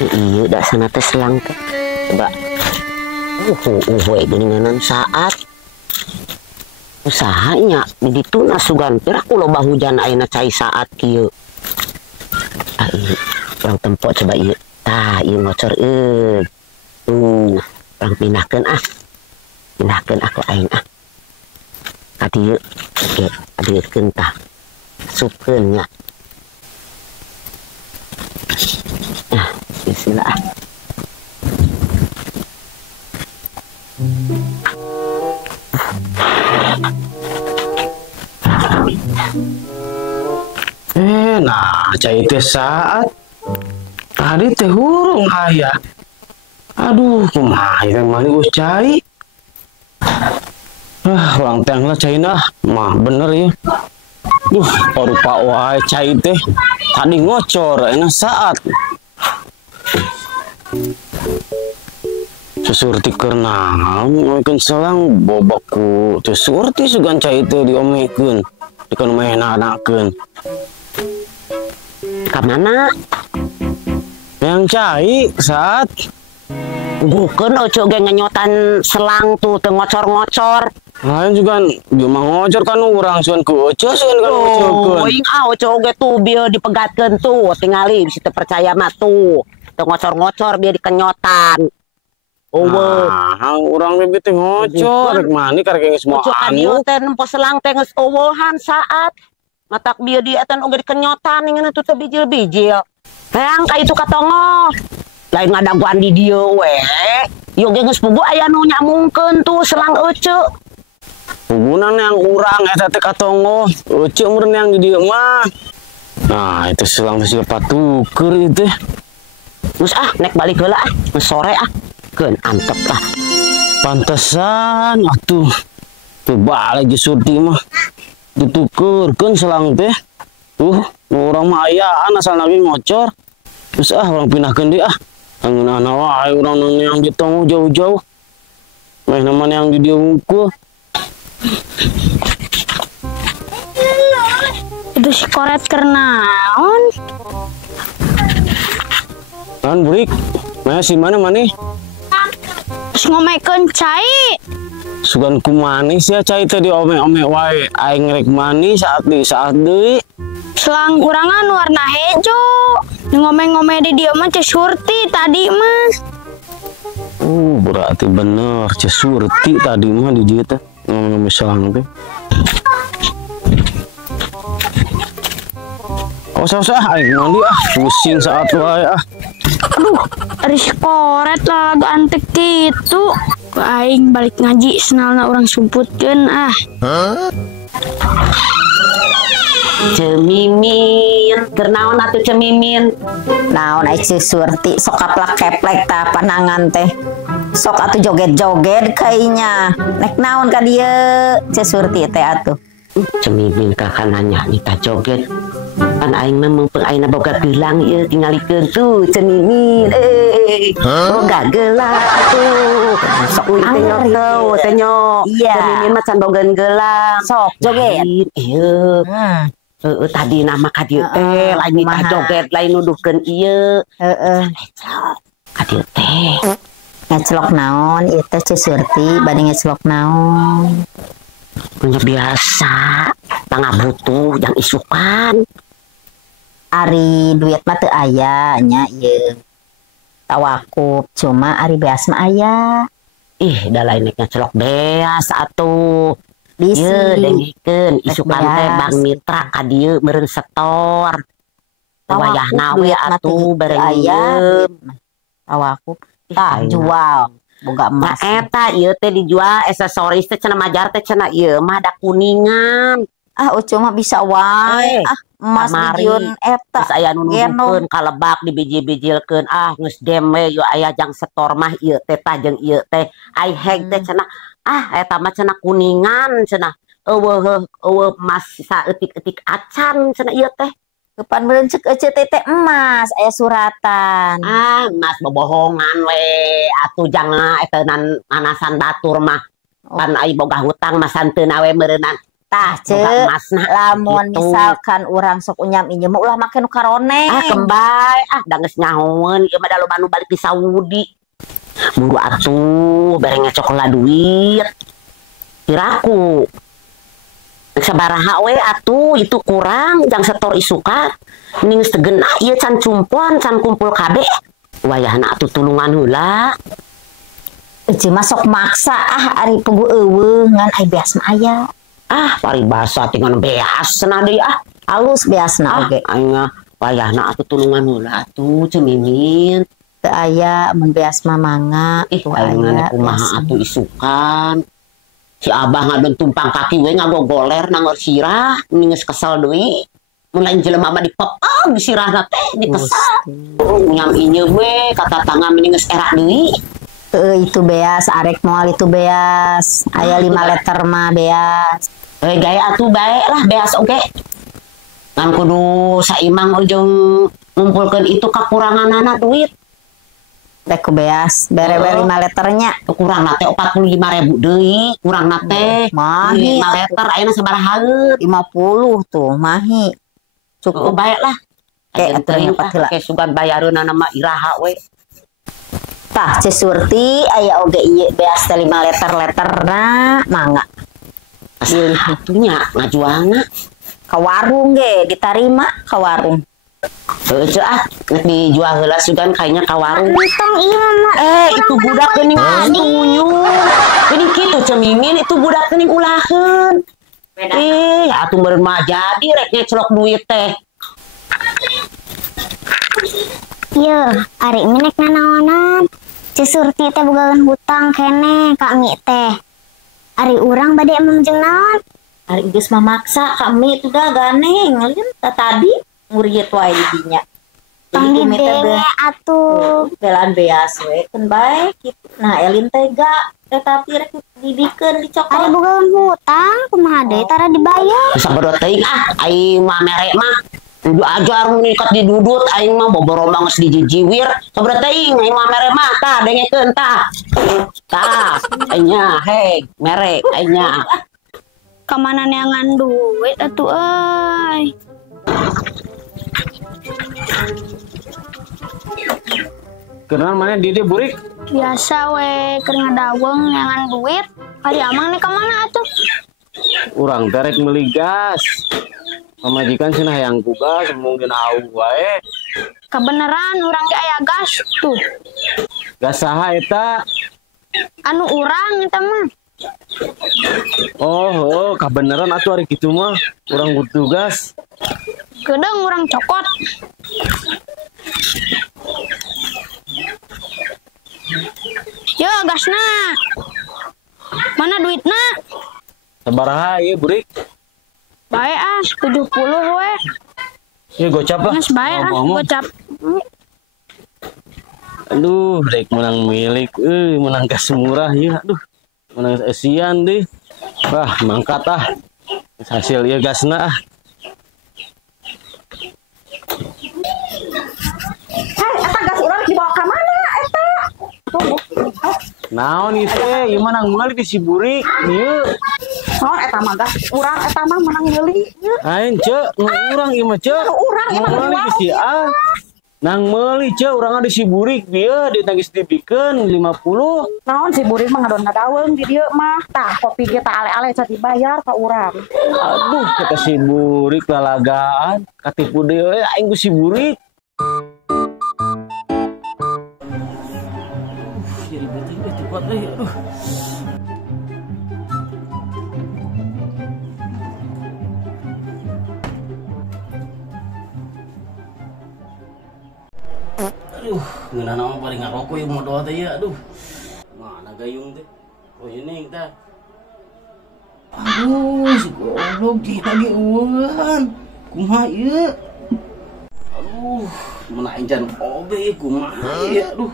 Iya, dak sana teh selang teh. Coba. Geninganan saat usahanya di ditu nasugan pira kulo bahujan ayeuna cai saat kieu. Ah ieu urang tempo coba ieu. Tah ieu ngocor tuh urang pindahkeun pindahkeun aku aing ka dieu oke adiekeun tah supkeun nya. Nah bismillah nah cai teh saat tadi teh hurung aya. Aduh kumaha teh mah geus cai. Ruang teh lah cai nah mah bener ya. Rupa wae cai teh tadi ngocor enak saat. Sesurti kerenang ngomekeun selang bobokku sesurti sugan cai teh diomekeun dikeun maenanakeun. Ka mana? Yang cai saat Bukan ojo ge ngenyotan selang tuh teu ngocor-ngocor. lain juga dia mah ngocor kan urang suan ku ojo suan kan ngocorkeun. Oing ojo ge tuh bieu dipegatkeun tuh tingali bisi teu percaya mah tuh. Teu ngocor-ngocor bieu dikenyotan. Urang lebih teh ngocor rek mani karek geus moal anu. Teh nempo selang teh geus eueuhan saat. Matak bieu di eta oge dikenyotan ngeunah tuh teh bijil-bijil. Hayang ka itu katongo. Lain ngadaguan di dieu we. Yo ge geus pugu aya nu nyamungkeun tuh selang euceu. Pugunan yang urang eta teh katongo, euceu meureun yang di dieu mah. Nah, itu selang teh siga patuker ieu teh. Terus nek balik heula geus sore keun antep lah. Pantesan atuh. Teu balik ge surti mah. Ditukeurkeun selang teh. Tuh, urang mah ayaan asal lagi ngocor. Terus urang pindahkeun deui Angeunana wae urang yang ditonggo jauh-jauh. Meh naman yang di dieu hungkul. Itu si koret kernaon? Kan burik. Meh si mana maneh? Terus ngomekeun cai. Sugan ku manis ya cai teh diome-ome wae. Aing rek manis saat deui. Selang urangan warna hejo. Ngomeng-ngomeng di dia mah Surti tadi mah. Berarti bener Surti tadi mah di dieu teh ngomong selang teh. Usah aing mandi pusing saat wae Aduh, ada si koret lah antek gitu. Aing balik ngaji senalna orang sumputkeun Cemimin, kernaon atuh cemimin? Naon ai Surti sok kaplak-keplek ta panangan teh. Sok atuh joget-joget kayaknya. Nek naon ka dieu Surti teh atuh. Cemimin kakak nanya nita joget. Kan aing mah mumpung aing boga gelang ieu tingalikeun tuh cemimin. Boga gelang tuh. Sok uy teh nyok teh nyok. Cemimin mah can boga gelang. Sok joget. Ieu. Tadi nama ka dieu teh lain nita joget lain nuduhkeun ieu. Ka dieu teh. Ngecelok naon ieu teh Surti bade ngecelok naon. Punya biasa pangabutuh yang isukan. Ari duit mah teu aya nya ieu. Tawakuf cuma ari beas mah aya. Da lain nek ngecelok beas atuh. Bisi dengikeun isukan teh Bang Mitra ka dieu meureun setor. Wayahna we atuh bareng aya. Tawakuf tah jual boga emas. Nah eta ieu teh dijual aksesoris teh cenah majar teh cenah ieu mah da kuningan. Ucu mah bisa wae. Emas dijieun eta. Geus aya nu nuduhkeun ka lebak dibijil-bijilkeun geus dem we yo aya jang setor mah ieu teh jeung ieu teh ai heg teh cenah eta mah cenah kuningan cenah eueuh emas saeutik-eutik acan cenah ieu teh. Depan berencek ece tete emas aya suratan. Emas bobohongan we atuh jangan eta nanasan batur mah. Pan ai boga hutang mah santeuna we meureunnan. Tah Boga ceu emasna, lamun gitu. misalkan urang sok unyam ieu mah ulah make nu karone. Kembay da geus nyahoeun ieu mah da loba nu balik di Saudi. Buru atuh bere ngecok heula duit. Kiraku. Rek sabaraha we atuh itu kurang jang setor isuka. Ning geus teu geuna ieu can cumpon can kumpul kabeh. Wayahna atuh tulungan heula. Ece mah sok maksa ari pugu eueuh ngan ai beas mah aya. Paribasa tinggal beas cenah deui Alus beasna oge. aing wayahna atuh tulungan heula atuh cemimin. Teu aya mun beas mah mangga. Ih Teu aing aya kumaha beas. atuh isukan. Si abah ngadon tumpang kaki we ngagogoler nangor sirah ning geus kesel deui. Mun lain jelema mah dipepeng sirahna teh dikesal. Nyam ieu we kata tangan mending geus erak deui. Itu beas arek moal itu beas. Aya 5 liter mah beas. Gaya atuh bae lah beas oge. Ngan kudu saimang ujung ngumpulkeun itu kakuranganana duit. Rek ku beas bere 5 liternya. Kurang nate 45.000 deui, kurang nate. Mahi 5 liter ayeuna sabaraha heut. 50 tuh mahi. Cukup bae lah. Kayak atuh nyapat heula. Kayak sugan bayareunna nama iraha we. Tah Ci Surti aya oge ieu beas teh 5 liter-leterna mangga. Pilih atunya ngajualna Ka warung ge ditarima ka warung. heuh nek dijual heula sugan kayaknya ka warung. Tong iya mah. Itu budak geuning setuju. Geuning kitu cemimin itu budak geuning ulaheun. Atuh meureun mah jadi rek nyecelok duit teh. Iya, ari ini nek nanaonan. Ci Surti teh bogaeun hutang kene ka Mi teh. Ari urang bade emang jeung naon? Ari geus mamaksa kami itu dah ganeng lian tadi nguriet wae di dinya. Tong Jadi umi teh didenge atuh. belaan beas we kan bae kitu. Nah Elin tega tapi rek dibikeun Ari dicokot. bogaeun hutang kumaha deui tara dibayar? Sabodot teuing aing mah mere mah kudu ajar nikat didudut aing mah boboroma geus dijijiwir. Sabodot teuing aing mah mere mah tah dengekeun tah. Tah aingnya heg mere aingnya. Kamana neangan duit atuh euy. Kenalan mana di dia burik? Biasa we keur ngadaweng neangan duit. Ari amang nih kamana atuh? Urang terek meuli gas. Pamajikan cenah hayang ku gas mungkin au wae. Kebeneran urang ge aya gas tuh. Gas saha eta? Anu urang eta mah. Oh, kabeneran atuh ari kitu mah. Urang butuh gas. Gedeng urang cokot. Yo gasna. Mana duitna? Sabaraha ieu burik? Bae 70 we. Ieu gocap lah. Geus bae Ngomong-ngomong. gocap. Aduh, rek menang milik, menang gas murah ya, aduh, menang esian deh, wah mangkat hasil ya gasna Hei, eta gas urang dibawa ka mana eta? naon itu ieu mah nang meuli di Siburik, ieu, Naon eta mah gas urang eta mah menang meuli. ain ceu, nu urang ieu mah ceu, Urang nang emang meuli di si A, nang meuli ceu, urang di Siburik, dia ditangis dibikeun 50. Naon si Burik mah ngadon-ngadaweng di dieu mah. Tah kopi ge tah ale-ale can dibayar ka urang. Aduh, kata Siburik lalagaan, katipu deui aing ku Siburik. Jadi betul cepat aduh. Aduh, ngeunah naon paling ngarokok ieu modal teh ya, aduh. Mana gayung teh? Oh ini teh. Aduh, si goblok di lagi eueuhan. Kumaha ieu? Aduh, mana encan obe ieu kumaha ieu? Aduh.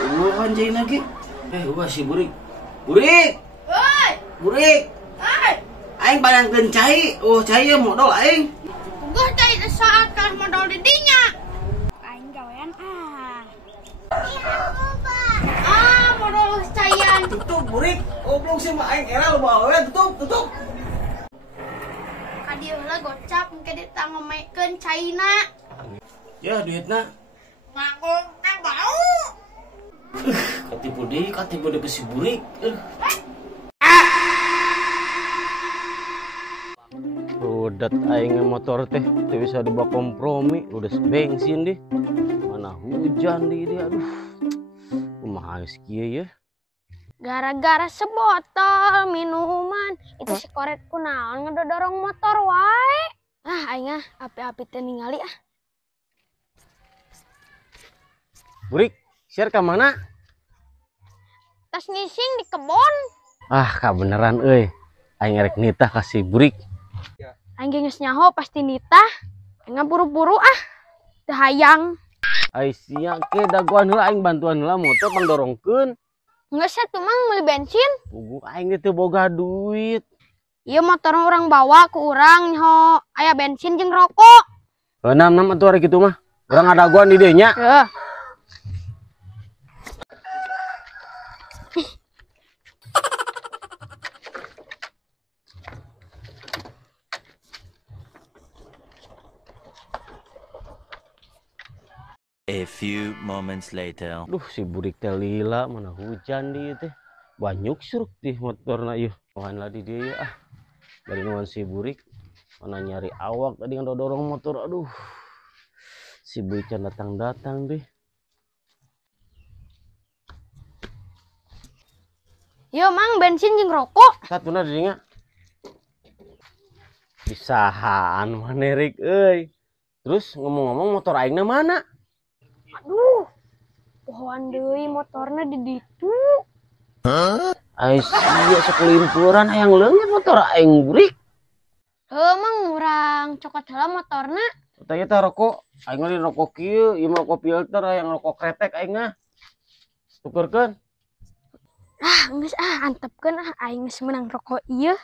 Eueuhan cai lagi. Gua si Burik. Burik. Hei, Burik. hei. Aing padangkeun cai. Oh, cai ieu modal aing. Gua teh saat kalah modal di dinya. Aing gawean modal caian. Tutup Burik. Goblok sih mah aing era lu bawa tutup. dia lah gocap mungkin kita ngomekeun China. Ya duitna. Nganggung teh bau. Katipu deui ke si Burik. Udah aing motor teh bisa dibawa kompromi, udah bensin deh. Mana hujan di dia, aduh. Kumaha geus kieu ya? Gara-gara sebotol minuman itu si koret kunaon ngedodorong motor wae. Aing api-api teh ningali ah. Burik, share ke mana? Tas ngising di kebon. Kak beneran euy. Aing rek nitah kasih Burik. Aing geus nyaho pasti nitah. Aing buru-buru ah. Teu hayang. Ai sia ke daguan heula aing bantuan heula motor pangdorongkeun. Enggak sih tuh mang beli bensin. Pugu aing teh boga duit. Iya motor orang bawa ku urang nyaho aya bensin jeung rokok. Enam atuh ari kitu mah. Urang ada daguan di dieu nya. Heuh. A few moments later. Duh si Burik teh lila mana hujan di teh. Banyak suruk di motorna ieu. Mohan lah di dieu ah. Dari nuan si Burik mana nyari awak tadi dorong motor. Aduh. Si Burik kan datang deh. Yo mang bensin jeung rokok. Satuna di dinya. Pisahan maneh Rik euy. Terus ngomong-ngomong motor aingna mana? Aduh. Pohon deui motorna di ditu. Ai sia sakulimpuran hayang leungit motor aing Burik. Heuh mang urang cokot heula motorna. Tanya teh rokok, aing mah rokok kieu, ieu mah rokok filter yang rokok kretek aing mah. Tukerkeun. Geus antepkeun aing geus meunang rokok ieu.